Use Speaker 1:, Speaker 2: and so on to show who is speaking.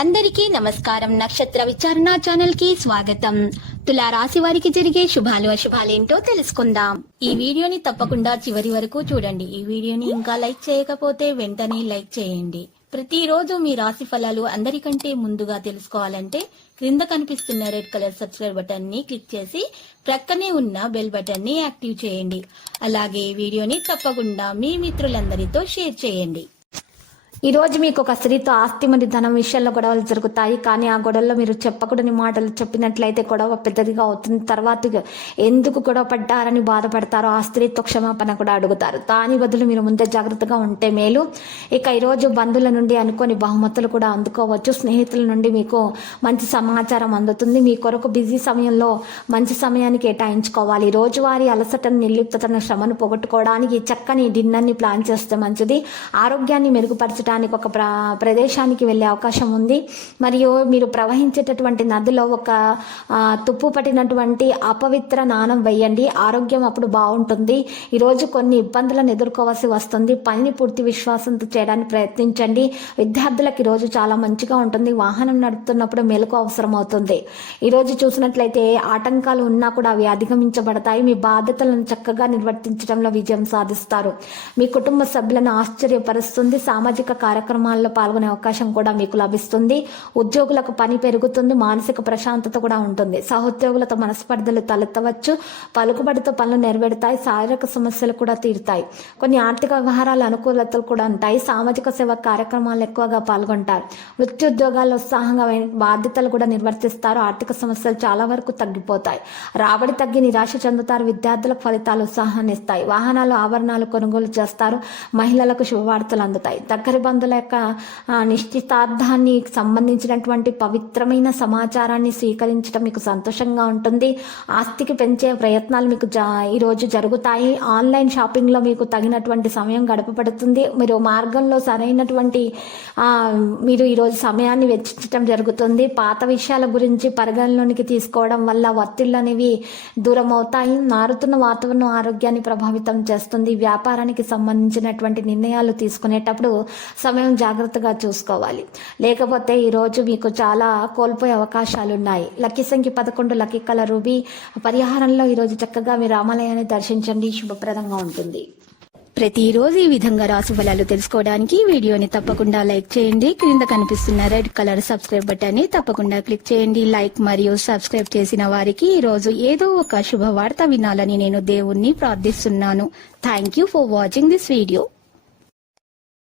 Speaker 1: అందరికీ నమస్కారం. నక్షత్ర విచారణ ఛానల్కి స్వాగతం. తులా రాశి వారికి జరిగే శుభాలు అశుభాలేంటో తెలుసుకుందాం. ఈ వీడియోని తప్పకుండా చివరి వరకు చూడండి. ఈ వీడియోని ఇంకా లైక్ చేయకపోతే వెంటనే లైక్ చేయండి. ప్రతిరోజు మీ రాశి ఫలాలు అందరికంటే ముందుగా తెలుసుకోవాలంటే క్రింద కనిపిస్తున్న రెడ్ కలర్ సబ్స్క్రైబ్ బటన్ని క్లిక్ చేసి ప్రక్కనే ఉన్న బెల్ బటన్ని యాక్టివ్ చేయండి. అలాగే ఈ వీడియోని తప్పకుండా మీ మిత్రులందరితో షేర్ చేయండి.
Speaker 2: ఈ రోజు మీకు ఒక స్త్రీతో ఆస్తి మరియు ధనం విషయంలో గొడవలు జరుగుతాయి. కానీ ఆ గొడవల్లో మీరు చెప్పకూడని మాటలు చెప్పినట్లయితే గొడవ పెద్దదిగా అవుతుంది. తర్వాత ఎందుకు గొడవ పడ్డారని బాధపడతారో ఆ స్త్రీతో క్షమాపణ కూడా అడుగుతారు. దాని బదులు మీరు ముందే జాగ్రత్తగా ఉంటే మేలు. ఇక ఈరోజు బంధువుల నుండి అనుకోని బహుమతులు కూడా అందుకోవచ్చు. స్నేహితుల నుండి మీకు మంచి సమాచారం అందుతుంది. మీ కొరకు బిజీ సమయంలో మంచి సమయాన్ని కేటాయించుకోవాలి. రోజువారీ అలసటను నిర్లిప్తతను శ్రమను పోగొట్టుకోవడానికి చక్కని డిన్నర్ని ప్లాన్ చేస్తే మంచిది. ఆరోగ్యాన్ని మెరుగుపరచడానికి ఒక ప్ర ప్రదేశానికి వెళ్ళే అవకాశం ఉంది. మరియు మీరు ప్రవహించేటటువంటి నదిలో ఒక తుప్పు పట్టినటువంటి అపవిత్ర నాణం వేయండి. ఆరోగ్యం అప్పుడు బాగుంటుంది. ఈరోజు కొన్ని ఇబ్బందులను ఎదుర్కోవాల్సి వస్తుంది. పనిని పూర్తి విశ్వాసంతో చేయడానికి ప్రయత్నించండి. విద్యార్థులకు ఈరోజు చాలా మంచిగా ఉంటుంది. వాహనం నడుపుతున్నప్పుడు మెలకు అవసరం అవుతుంది. ఈరోజు చూసినట్లయితే ఆటంకాలు ఉన్నా కూడా అవి అధిగమించబడతాయి. మీ బాధ్యతలను చక్కగా నిర్వర్తించడంలో విజయం సాధిస్తారు. మీ కుటుంబ సభ్యులను ఆశ్చర్యపరుస్తుంది. సామాజిక కార్యక్రమాల్లో పాల్గొనే అవకాశం కూడా మీకు లభిస్తుంది. ఉద్యోగులకు పని పెరుగుతుంది మానసిక ప్రశాంతత కూడా ఉంటుంది. సహోద్యోగులతో మనస్పర్ధలు తలెత్తవచ్చు పలుకుబడితో పనులు నెరవేరుతాయి శారీరక సమస్యలు కూడా తీరుతాయి. కొన్ని ఆర్థిక వ్యవహారాల అనుకూలతలు కూడా ఉంటాయి. సామాజిక సేవ కార్యక్రమాలు ఎక్కువగా పాల్గొంటారు. వృత్తి ఉద్యోగాల్లో ఉత్సాహంగా బాధ్యతలు కూడా నిర్వర్తిస్తారు. ఆర్థిక సమస్యలు చాలా వరకు తగ్గిపోతాయి. రాబడి తగ్గి నిరాశ చెందుతారు. విద్యార్థులకు ఫలితాలు ఉత్సాహాన్ని ఇస్తాయి వాహనాలు ఆభరణాలు కొనుగోలు చేస్తారు. మహిళలకు శుభవార్తలు అందుతాయి. దగ్గర బంధువుల యొక్క నిశ్చితార్థాన్ని సంబంధించినటువంటి పవిత్రమైన సమాచారాన్ని స్వీకరించడం మీకు సంతోషంగా ఉంటుంది. ఆస్తికి పెంచే ప్రయత్నాలు మీకు జా ఈరోజు జరుగుతాయి. ఆన్లైన్ షాపింగ్లో మీకు తగినటువంటి సమయం గడపబడుతుంది. మీరు మార్గంలో సరైనటువంటి మీరు ఈరోజు సమయాన్ని వెచ్చించడం జరుగుతుంది. పాత విషయాల గురించి పరిగణలోనికి తీసుకోవడం వల్ల ఒత్తిళ్ళు అనేవి దూరం అవుతాయి మారుతున్న వాతావరణం ఆరోగ్యాన్ని ప్రభావితం చేస్తుంది. వ్యాపారానికి సంబంధించినటువంటి నిర్ణయాలు తీసుకునేటప్పుడు సమయం జాగ్రత్తగా చూసుకోవాలి. లేకపోతే ఈరోజు మీకు చాలా కోల్పోయే అవకాశాలు ఉన్నాయి లక్కీ సంఖ్య పదకొండు లక్కీ కల రూబీ. పరిహారంలో ఈరోజు చక్కగా మీ రామాలయాన్ని దర్శించండి. శుభప్రదంగా ఉంటుంది.
Speaker 1: ప్రతిరోజు ఈ విధంగా రాశి ఫలాలు తెలుసుకోవడానికి వీడియోని తప్పకుండా లైక్ చేయండి. క్రింద కనిపిస్తున్న రెడ్ కలర్ సబ్స్క్రైబ్ బటన్ని తప్పకుండా క్లిక్ చేయండి. లైక్ మరియు సబ్స్క్రైబ్ చేసిన వారికి ఈ రోజు ఏదో ఒక శుభవార్త వినాలని నేను దేవుణ్ణి ప్రార్థిస్తున్నాను. Thank you for watching this video